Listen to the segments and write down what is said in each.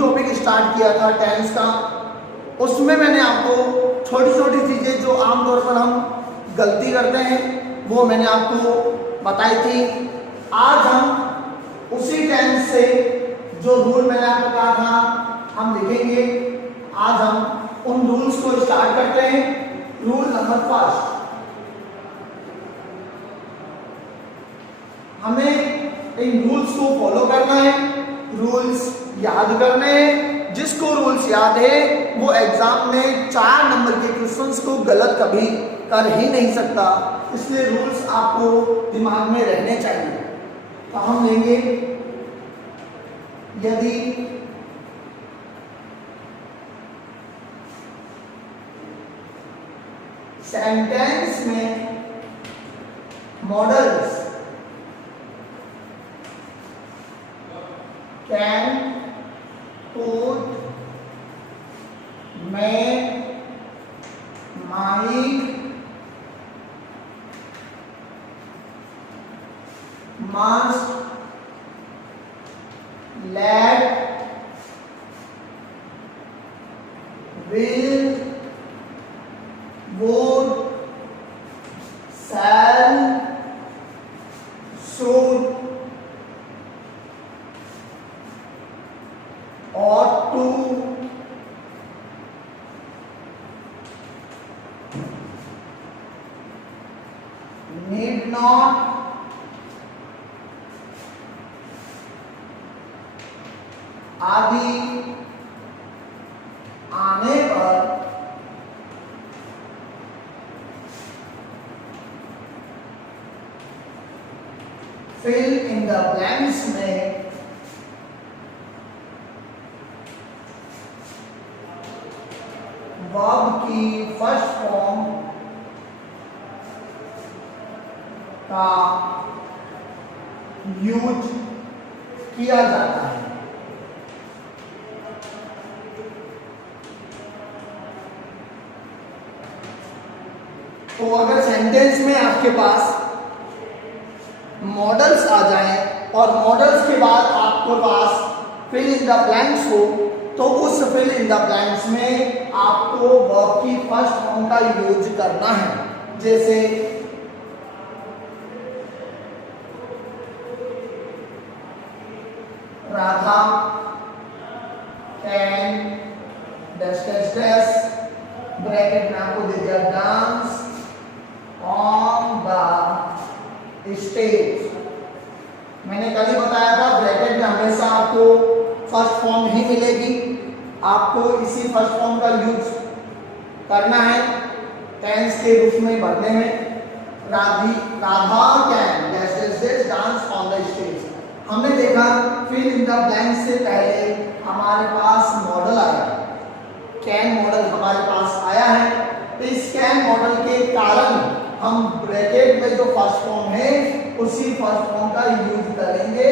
Topic start किया था tense का, उसमें मैंने आपको छोटी छोटी चीज़ें जो आमतौर पर हम गलती करते हैं वो मैंने आपको बताई थी। आज हम उसी टेंस से जो रूल मैंने आपको कहा था हम लिखेंगे। आज हम उन रूल्स को स्टार्ट करते हैं। रूल नंबर फर्स्ट, हमें इन रूल्स को फॉलो करना है, रूल्स याद करने हैं। जिसको रूल्स याद है वो एग्जाम में 4 नंबर के क्वेश्चंस को गलत कभी कर ही नहीं सकता, इसलिए रूल्स आपको दिमाग में रहने चाहिए। तो हम लेंगे, यदि सेंटेंस में models can, could, may, might, must, let, will, would, shall, should, ought to, need not, आदि आने पर फिल इन द ब्लैंक्स में वर्ब की फर्स्ट फॉर्म का यूज किया जाता है। तो अगर सेंटेंस में आपके पास मॉडल्स आ जाएं और मॉडल्स के बाद आपके पास फिल इन द ब्लैंक्स हो, तो उस फिल इन द ब्लैंक्स में आपको वर्ब की फर्स्ट फॉर्म का यूज करना है। जैसे Radha can dash dash dash, bracket में आपको दे दिया डांस ऑन द स्टेज। मैंने कल ही बताया था ब्रैकेट में हमेशा आपको फर्स्ट फॉर्म ही मिलेगी, आपको इसी फर्स्ट फॉर्म का यूज करना है टेंस के रूप में भरने में। Radha can dash dash dash dance on the stage. हमने देखा फिल इन द ब्लैंक से पहले हमारे पास मॉडल आया, कैन मॉडल हमारे पास आया है। इस कैन मॉडल के कारण हम ब्रैकेट में जो फर्स्ट फॉर्म है उसी फर्स्ट फॉर्म का यूज करेंगे,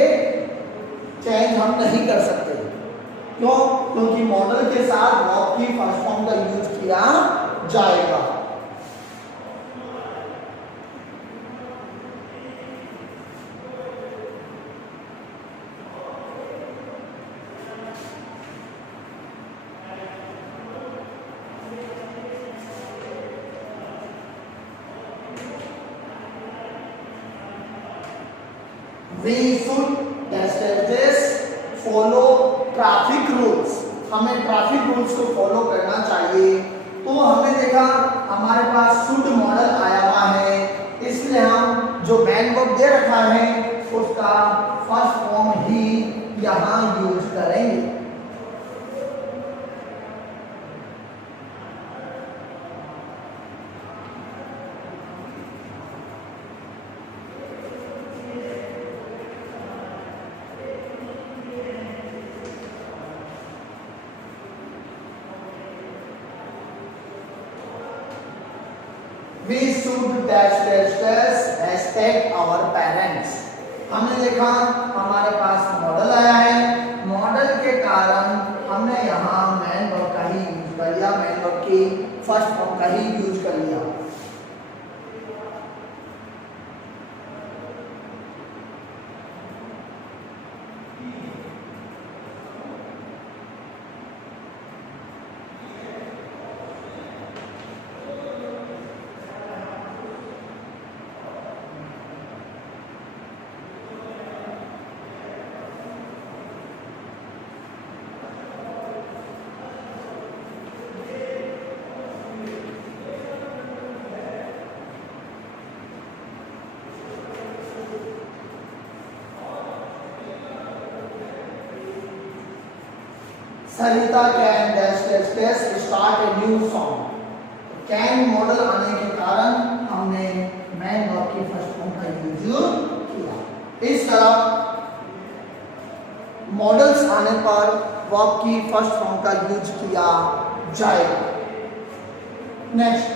चेंज हम नहीं कर सकते। क्यों? क्योंकि मॉडल के साथ वर्ब की फर्स्ट फॉर्म का यूज किया जाएगा। We should dash dash dash follow traffic rules। हमें ट्रैफिक रूल्स को फॉलो करना चाहिए। तो हमने देखा हमारे पास शुड मॉडल आया हुआ है, इसलिए हम जो मैन वर्ब दे रखा है उसका फर्स्ट फॉर्म ही यहाँ यूज करेंगे। We should dash dash dash respect our parents। हमने देखा हमारे पास मॉडल आया है, मॉडल के कारण हमने यहाँ मैन वर्ब का ही यूज कर लिया, मैन वर्ब की फर्स्ट फॉर्म का ही यूज कर लिया। Sarita can dash dash dash start a new song. Can modal आने के कारण हमने मैन वर्ब की फर्स्ट फॉर्म का यूज किया। इस तरह मॉडल्स आने पर वर्ब की फर्स्ट फॉर्म का यूज किया जाएगा। नेक्स्ट,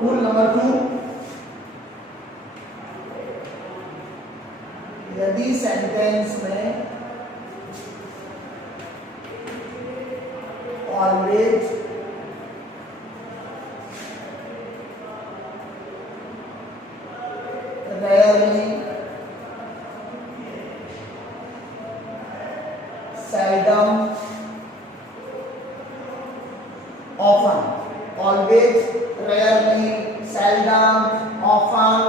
रूल नंबर 2, यदि सेंटेंस में always, rarely, seldom, often, always, rarely, seldom, often,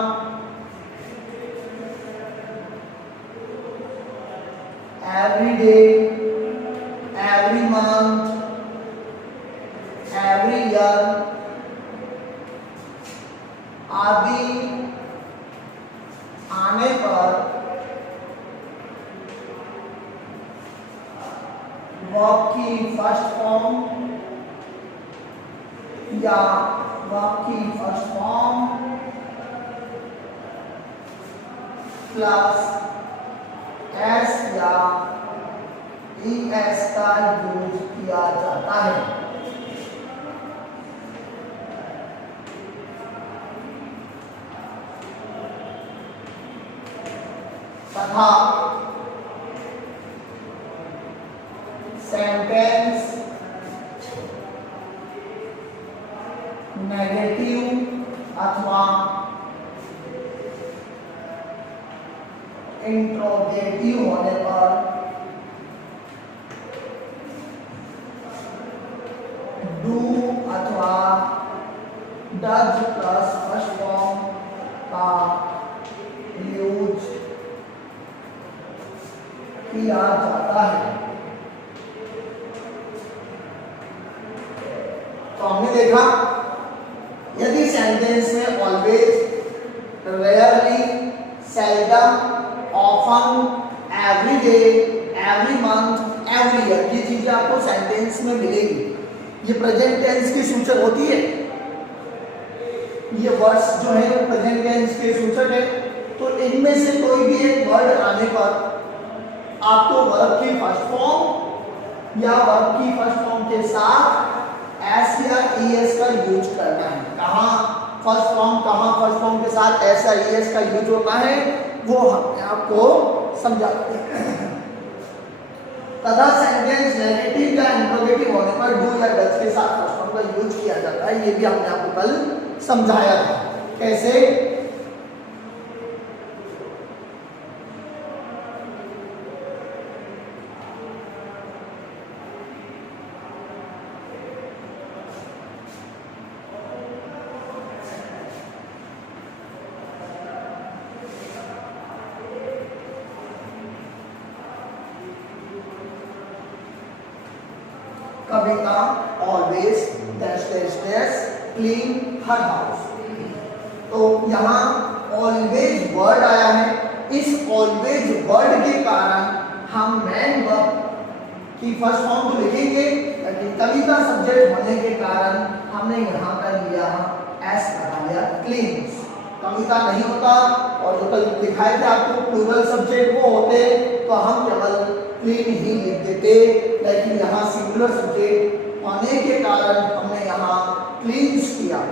every day, every month, every year आदि आने पर वर्ब की फर्स्ट फॉर्म या वर्ब की फर्स्ट फॉर्म प्लस एस या ES का यूज किया जाता है। तथा सेंटेंस नेगेटिव अथवा इंट्रोगेटिव होने पर डू अथवा डज प्लस फर्स्ट फॉर्म का यूज किया जाता है। तो हमने देखा यदि सेंटेंस में always, rarely, seldom, often, every day, every month, every year, ये चीजें आपको सेंटेंस में मिलेगी। ये प्रेजेंट टेंस की सूचक होती है। ये वर्ड्स जो है वो प्रेजेंट टेंस के सूचक है। तो इनमें से कोई भी एक वर्ड आने पर आपको वर्ब की फर्स्ट फॉर्म या वर्ब की फर्स्ट फॉर्म के साथ एस या ES का यूज करना है। कहाँ फर्स्ट फॉर्म के साथ एस या ES का यूज होता है वो हम आपको समझाते हैं। तथा सेंटेंस नेगेटिव या इंट्रोगेटिव होने पर डू या डज के साथ फर्स्ट फॉर्म का यूज किया जाता है। ये भी हमने आपको कल समझाया था। कैसे? Kavita always dash dash dash clean her house. तो यहाँ ऑलवेज वर्ड आया है। इस ऑलवेज वर्ड के कारण हम मैन वर्ब की फर्स्ट फॉर्म तो लिखेंगे, लेकिन कविता सब्जेक्ट होने के कारण हमने यहाँ पर लिया एस लगा लिया, क्लीन्स। कविता नहीं होता और जो कल दिखाए थे आपको प्लूरल सब्जेक्ट वो होते तो हम केवल क्लीन ही लिख देते, लेकिन यहाँ सिंगुलर सब्जेक्ट होने के कारण हमने यहाँ क्लीन्स किया।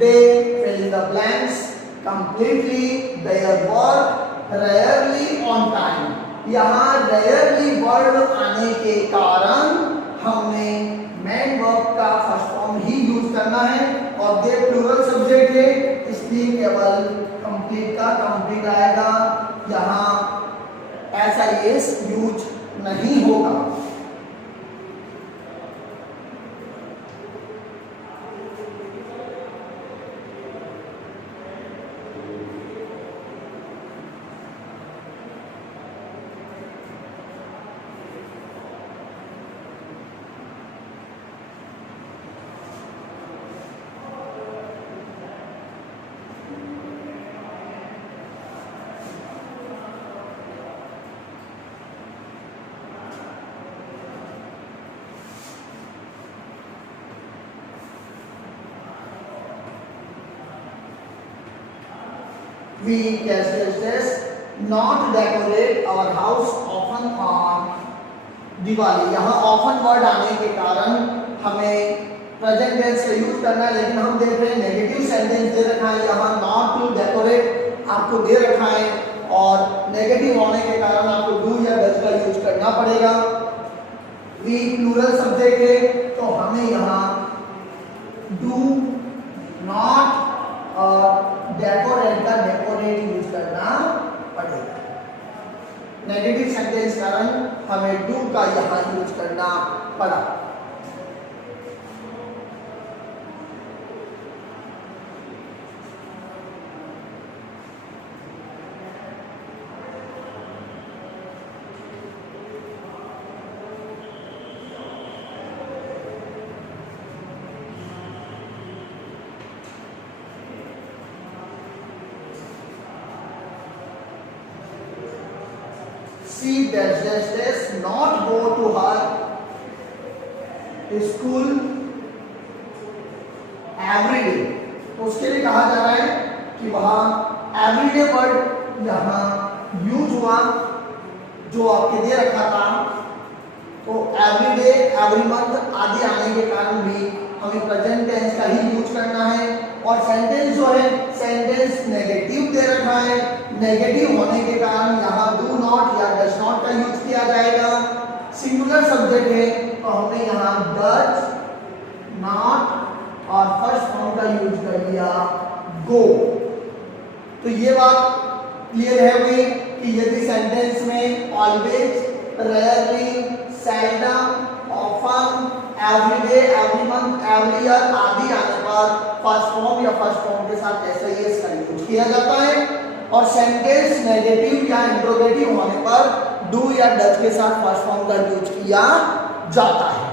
They fill in the blanks completely their work rarely on time। यहाँ rarely वर्ड आने के कारण हमने मेन वर्ब का फर्स्ट फॉर्म ही यूज करना है और दे प्लूरल सब्जेक्ट है इसलिए केवल कंप्लीट का कंप्लीट आएगा, यहाँ ऐसा एस यूज नहीं होगा। We this not decorate our house often on Diwali. यहाँ often वर्ड आने के कारण हमें प्रेजेंट टेंस का यूज करना है, लेकिन हम देख रहे हैं नेगेटिव सेंटेंस दे रखा है, यहाँ नॉट टू डेकोरेट आपको दे रखा है और नेगेटिव होने के कारण आपको डू या डज का यूज करना पड़ेगा। वी प्लूरल सब्जेक्ट है तो हमें यहाँ डू नॉट और डेकोरेट का डेकोरेट यूज करना पड़ेगा। नेगेटिव सेंटेंस कारण हमें डू का यहाँ यूज करना पड़ा। She does not go to her school every day। तो उसके लिए कहा जा रहा है कि वहाँ everyday वर्ड यहाँ यूज हुआ जो आपके दे रखा था, तो everyday, every month आदि आने के कारण भी हमें प्रेजेंट टेंस का ही यूज करना है। और सेंटेंस जो है सेंटेंस नेगेटिव दे रखा है, नेगेटिव होने के कारण यहाँ डू नॉट या डज नॉट का यूज किया जाएगा। सिंगुलर सब्जेक्ट है तो हमने यहाँ डज नॉट और फर्स्ट फॉर्म का यूज कर लिया गो। तो ये बात क्लियर है हुई कि यदि सेंटेंस में always, rarely, seldom, often, everyday, every month, every year आदि आने पर फर्स्ट फॉर्म या फर्स्ट फॉर्म के साथ एसआईएस का यूज किया जाता है और सेंटेंस नेगेटिव या इंट्रोगेटिव होने पर डू या डज के साथ फर्स्ट फॉर्म का यूज किया जाता है।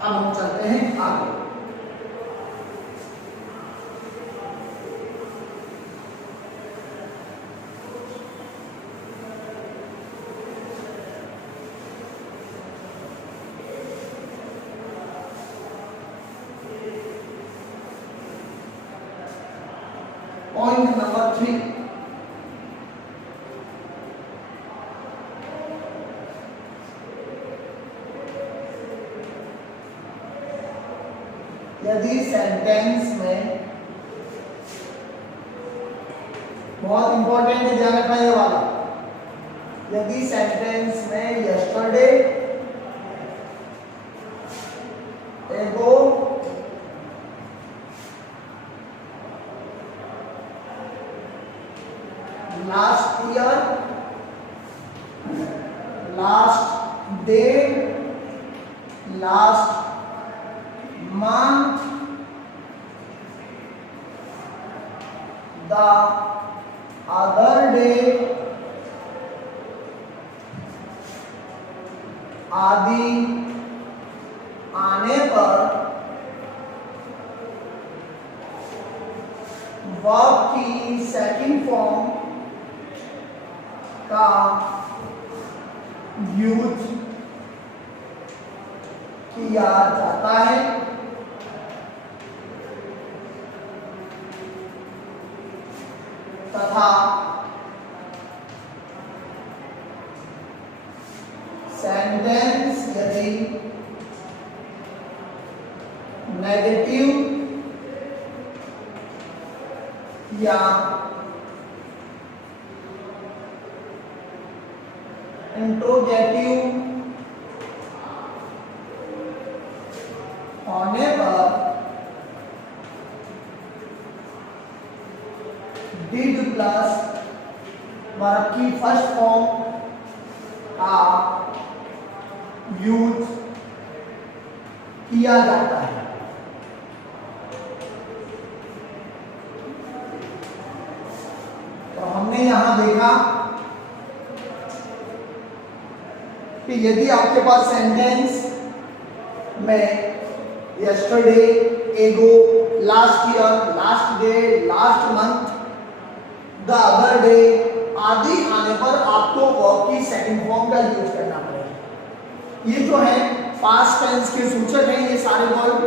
अब हम चलते हैं आगे। पॉइंट नंबर 3, यदि सेंटेंस में, बहुत इंपॉर्टेंट है ध्यान रखना ये वाला, यदि सेंटेंस में यस्टरडे, एगो, last year, last day, last month, the other day आदि आने पर वर्ब की सेकंड फॉर्म का यूज किया जाता है। तथा सेंटेंस यदि नेगेटिव या इंट्रोगेटिव होने पर डिड प्लस वर्ब की फर्स्ट फॉर्म का यूज किया जाता है। तो हमने यहां देखा कि यदि आपके पास सेंटेंस में यस्टरडे, एगो, last year, last day, last month, the other day आदि आने पर आपको वर्ब की सेकंड फॉर्म का यूज करना पड़ेगा। ये जो है पास्ट टेंस के सूचक हैं, ये सारे वर्ड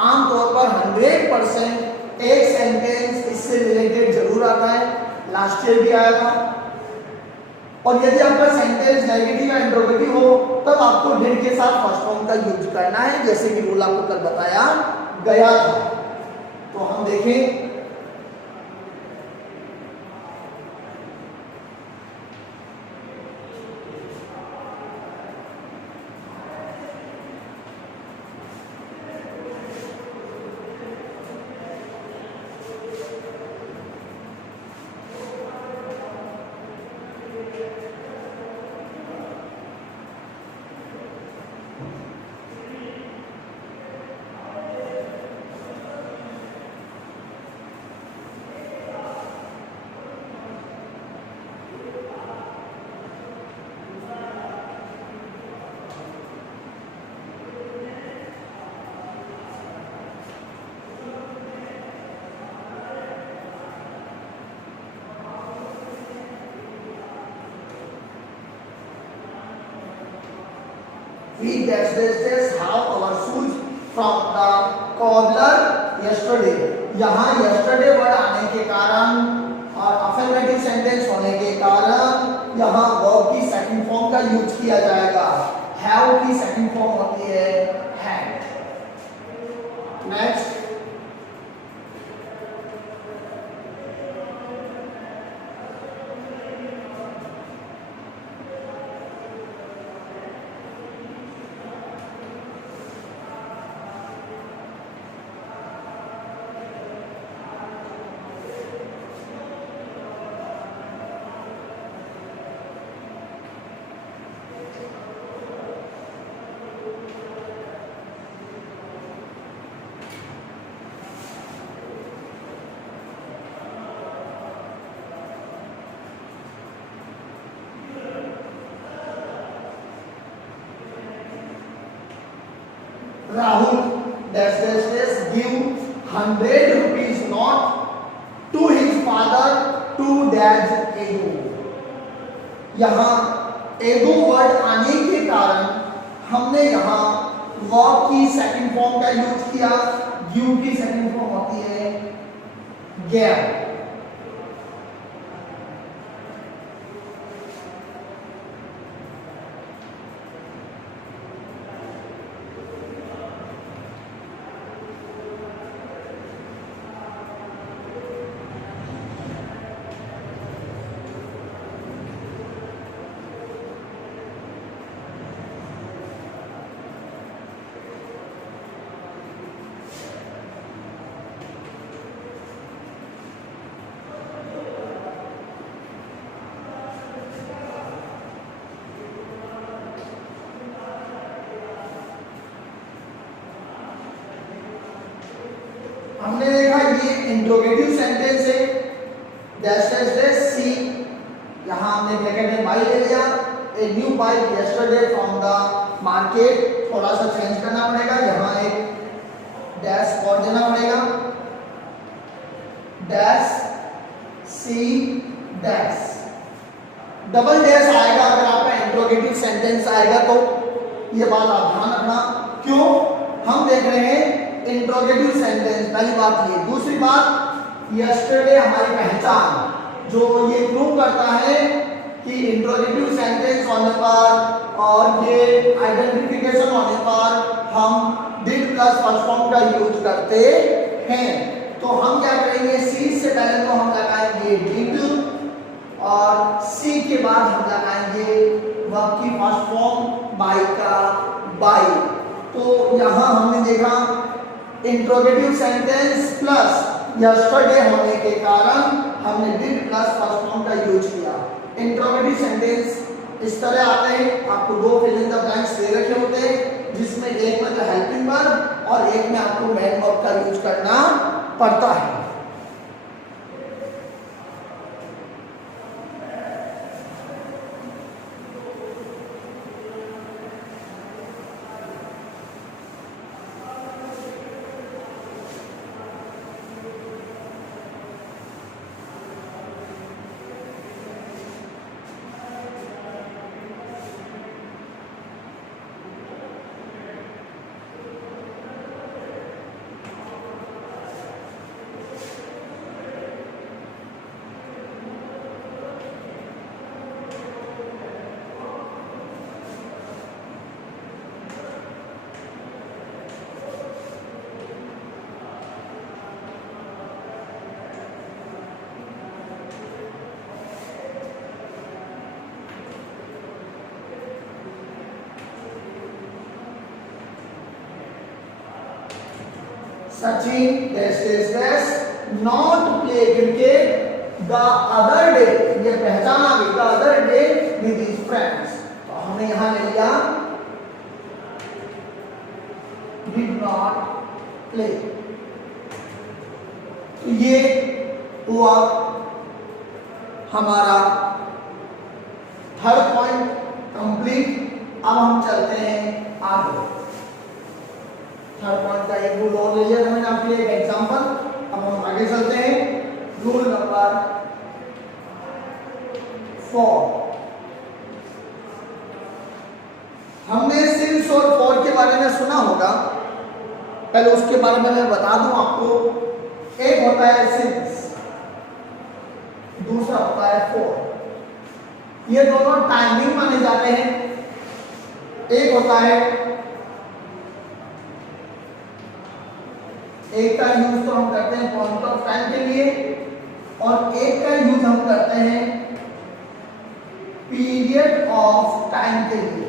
आमतौर पर 100% एक सेंटेंस इससे रिलेटेड जरूर आता है, लास्ट ईयर भी आया था। और यदि आपका सेंटेंस नेगेटिव या इंट्रोगेटिव हो तब आपको डिड के साथ फर्स्ट फॉर्म का यूज करना है, जैसे कि रूल आपको कल बताया गया था। तो हम देखें we dash have our shoes from the cobbler yesterday। यहाँ yesterday वर्ड आने के कारण और अफर्मेटिव सेंटेंस होने के कारण यहाँ वर्ब की सेकंड फॉर्म का यूज किया जाएगा। have की सेकंड फॉर्म होती है had। Next Rahul give 100 rupees note to his father to dash ego। यहाँ ego वर्ड आने के कारण हमने यहाँ वर्ब की सेकंड फॉर्म का यूज किया। give की सेकंड फॉर्म होती है gave। हमने देखा ये इंट्रोगेटिव सेंटेंस है। डैश डैश डैश सी, यहाँ हमने ब्रैकेट में बाई ले लिया। A new bike yesterday from the market, थोड़ा सा चेंज करना पड़ेगा, यहाँ एक डैश और देना पड़ेगा। Dash C dash, double dash आएगा अगर आपका इंट्रोगेटिव सेंटेंस आएगा तो। ये बात आप ध्यान रखना। क्यों? हम देख रहे हैं इंट्रोगेटिव सेंटेंस, पहली बात ये। दूसरी बात, यस्टरडे हमारी पहचान, जो ये प्रूव करता है कि इंट्रोगेटिव सेंटेंस होने पर और ये आइडेंटिफिकेशन होने पर हम डिड प्लस फर्स्ट फॉर्म का यूज करते हैं। तो हम क्या करेंगे, सी से पहले तो हम लगाएंगे डिड और सी के बाद हम लगाएंगे वर्ब की फर्स्ट फॉर्म बाई का बाई। तो यहां हमने देखा इंट्रोगेटिव सेंटेंस प्लस यस्टरडे होने के कारण हमने डिड प्लस फर्स्ट फॉर्म का यूज किया। इंट्रोगेटिव सेंटेंस इस तरह आते हैं, आपको दो फिल इन द ब्लैंक्स दे रखे होते हैं जिसमें एक में तो हेल्पिंग वर्ब और एक में आपको मेन वर्ब का यूज करना पड़ता है। Sachin not play cricket the other day, ये पहचान आ गई, the other day with his friends। तो हमने यहां ले लिया did not play। तो ये हुआ हमारा थर्ड पॉइंट कंप्लीट। अब हम चलते हैं आगे। थर्ड पॉइंट का एक रूल और ले लिया था मैंने आपके लिए, एक एग्जांपल। अब हम आगे चलते हैं। Rule number 4। हमने सिंस और फॉर के बारे में सुना होगा, पहले उसके बारे में मैं बता दूं आपको। एक होता है सिंस, दूसरा होता है फॉर। ये दोनों टाइमिंग माने जाते हैं। एक होता है, एक का यूज तो हम करते हैं पॉइंट ऑफ टाइम के लिए और एक का यूज हम करते हैं पीरियड ऑफ टाइम के लिए।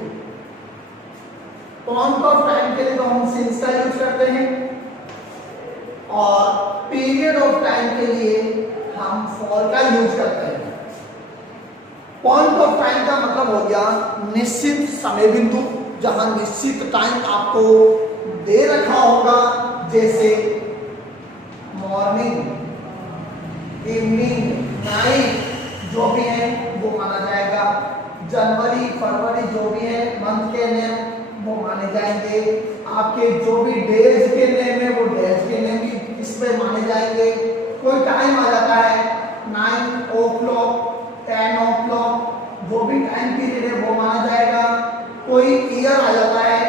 पॉइंट ऑफ टाइम के लिए तो हम सिंस का यूज करते हैं और पीरियड ऑफ टाइम के लिए हम फॉर का यूज करते हैं। पॉइंट ऑफ टाइम का मतलब हो गया निश्चित समय बिंदु, जहां निश्चित टाइम आपको दे रखा होगा, जैसे मॉर्निंग, इवनिंग, नाइट, जो भी है वो माना जाएगा। जनवरी, फरवरी जो भी है मंथ के नेम वो माने जाएंगे। आपके जो भी डेज के नेम है वो डेज के नेम भी इसमें माने जाएंगे। कोई टाइम आ जाता है 9 o'clock, 10 o'clock, वो भी टाइम पीरियड है वो माना जाएगा। कोई ईयर आ जाता है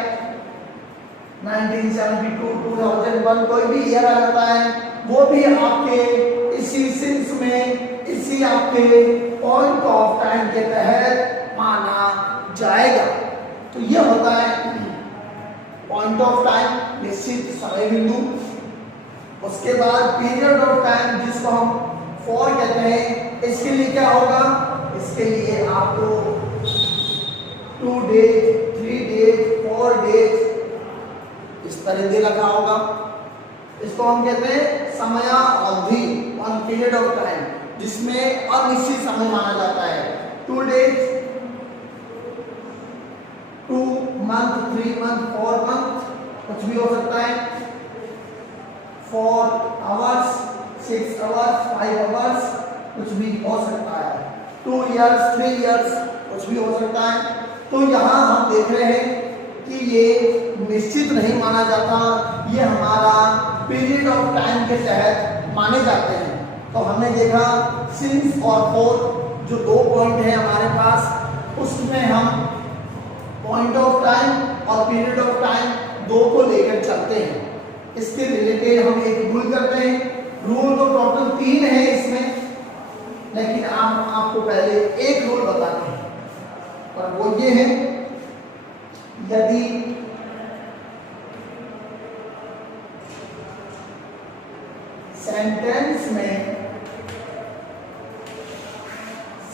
1972, 2001, कोई भी ईयर आ जाता है वो भी आपके इसी सिंस में, इसी आपके पॉइंट ऑफ टाइम के तहत माना जाएगा। तो ये होता है पॉइंट ऑफ टाइम, निश्चित समय बिंदु। उसके बाद पीरियड ऑफ टाइम जिसको हम फॉर कहते हैं, इसके लिए क्या होगा? इसके लिए आपको 2 days, 3 days, 4 days इस तरह दे रखा होगा। इसको हम कहते हैं समयावधि, वन पीरियड ऑफ टाइम, जिसमें अनिश्चित समय माना जाता है। 2 days, 2 month, 3 month, 4 month, कुछ भी हो सकता है। 4 hours, 6 hours, 5 hours, कुछ भी हो सकता है। 2 years, 3 years, कुछ भी हो सकता है। तो यहाँ हम देख रहे हैं कि ये निश्चित नहीं माना जाता, ये हमारा पीरियड ऑफ टाइम के तहत माने जाते हैं। तो हमने देखा सिंस और फॉर जो 2 पॉइंट हैं हमारे पास, उसमें हम पॉइंट ऑफ टाइम और पीरियड ऑफ टाइम 2 को लेकर चलते हैं। इसके रिलेटेड हम एक रूल करते हैं। रूल तो टोटल 3 है इसमें, लेकिन आपको पहले एक रूल बताते हैं, और वो ये है, यदि सेंटेंस में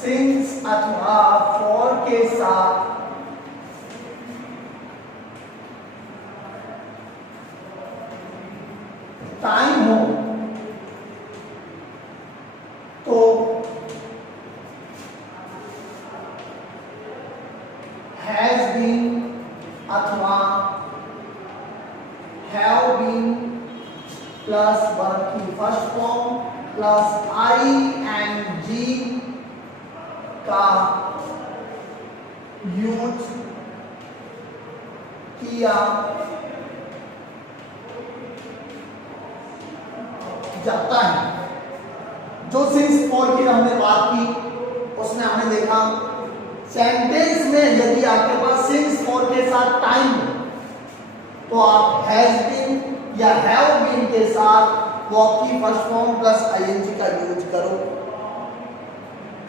सिंस अथवा फॉर के साथ बीन अथवा हैव बीन प्लस वर्ब की फर्स्ट फॉर्म प्लस ing का यूज किया जाता है। जो सिंस फॉर की हमने बात की उसमें हमने देखा सेंटेंस में यदि आपके पास सिंस फॉर के साथ टाइम तो आप हैज बीन या हैव बीन के साथ वर्ब की फर्स्ट फॉर्म प्लस ing का यूज करो।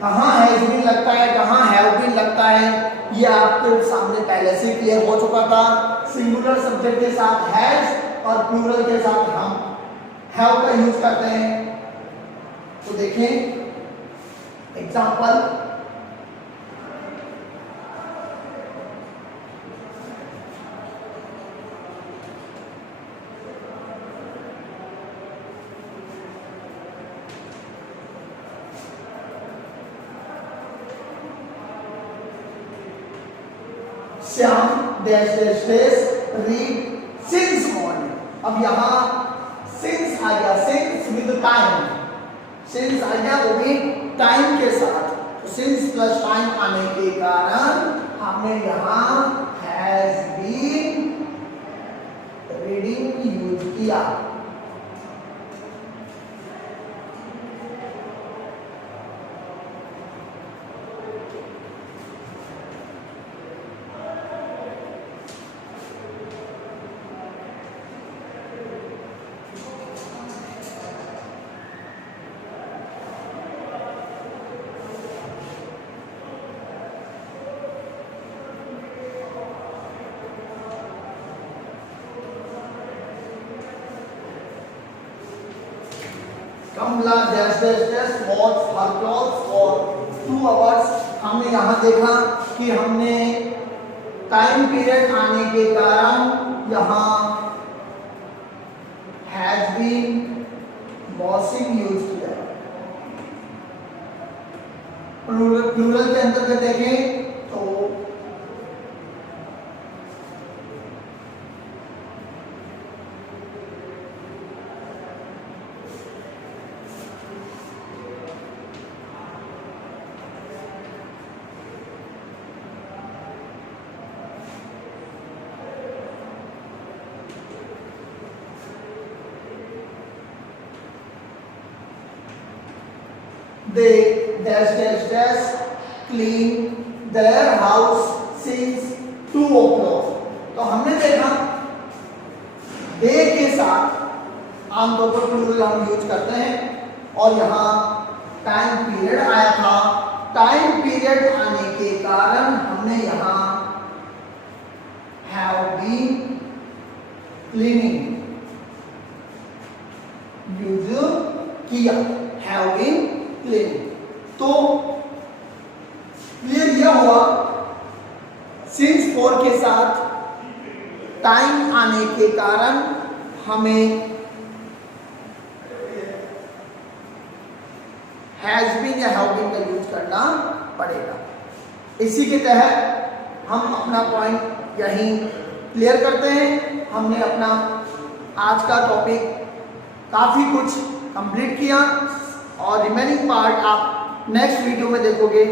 कहां हैज बीन लगता है कहां हैव बीन लगता है ये आपके सामने पहले से क्लियर हो चुका था। सिंगुलर सब्जेक्ट के साथ हैज और प्लूरल के साथ हम हैव का यूज करते हैं। तो देखें example, Shyam dash dash dash read since morning. अब यहां सिंस आ गया, सिंस विद टाइम, सिंस आ गया वो भी टाइम के साथ। तो सिंस प्लस टाइम आने के कारण हमने यहां हैज बीन रीडिंग यूज किया। Kamla dash dash dash watch her cloth for 2 hours. हमने यहाँ देखा कि हमने टाइम पीरियड आने के कारण यहाँ हैज बीन वॉशिंग यूज किया। प्लूरल के अंतर्गत देखें तो they dash dash dash clean their house since 2 o'clock। तो हमने देखा they के साथ आमतौर पर प्लूरल हम यूज करते हैं और यहाँ टाइम पीरियड आया था। टाइम पीरियड आने के कारण हमने यहाँ have been cleaning यूज किया, have been cleaning। तो क्लियर यह हुआ सिंस फॉर के साथ टाइम आने के कारण हमें हैज बीन या हैव बीन का यूज करना पड़ेगा। इसी के तहत हम अपना पॉइंट यहीं क्लियर करते हैं। हमने अपना आज का टॉपिक काफी कुछ कंप्लीट किया और रिमेनिंग पार्ट आप नेक्स्ट वीडियो में देखोगे।